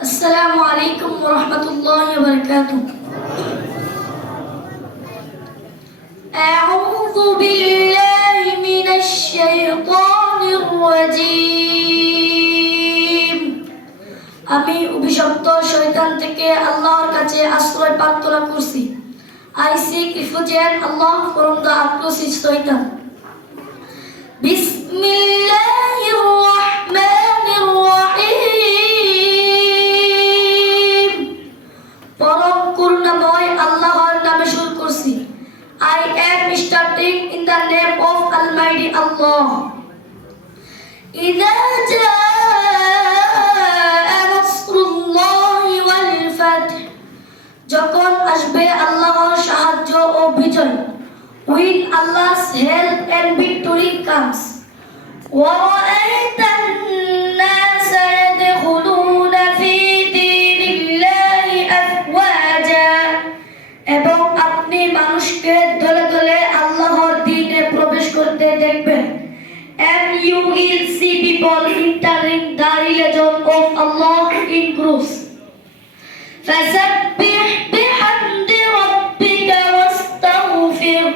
السلام عليكم ورحمة الله وبركاته. أعوذ بالله من الشيطان الرجيم. আমি অভিশপ্ত শয়তান থেকে আল্লাহর কাছে আশ্রয় প্রার্থনা করছি। I seek refuge in Allah from the accursed Satan. Bismillahir Rahmanir Rahim. পরম করুণাময় আল্লাহর নামে শুরু করছি। I am starting in the name of Almighty Allah. إذا جاء نصر الله والفتح. যখন আসবে আল্লাহর সাহায্য ও বিজয়, when Allah's help and victory comes. وَرَأَيْتَ النَّاسَ يَدْخُلُونَ فِي دِينِ اللَّهِ أَفْوَاجًا. এবং আপনি মানুষকে দলে দলে আল্লাহর দ্বীনে প্রবেশ করতে দেখবেন। And you will see people entering the religion of Allah in groups. فَسَبِّحْ بِحَمْدِ رَبِّكَ وَاسْتَغْفِرْ.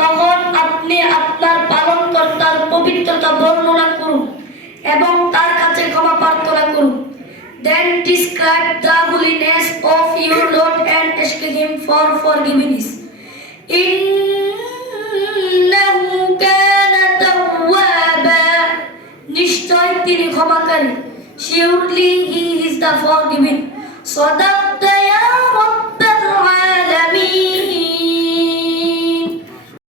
তখন আপনি আপনার পালনকর্তার পবিত্রতা বর্ণনা করুন এবং তার কাছে ক্ষমা প্রার্থনা করুন। Then describe the holiness of your Lord and ask Him for forgiveness. إِنَّهُ كَانَ تَوَّابًا. নিশ্চয় তিনি ক্ষমাকারী। Surely He is the forgiving. صدق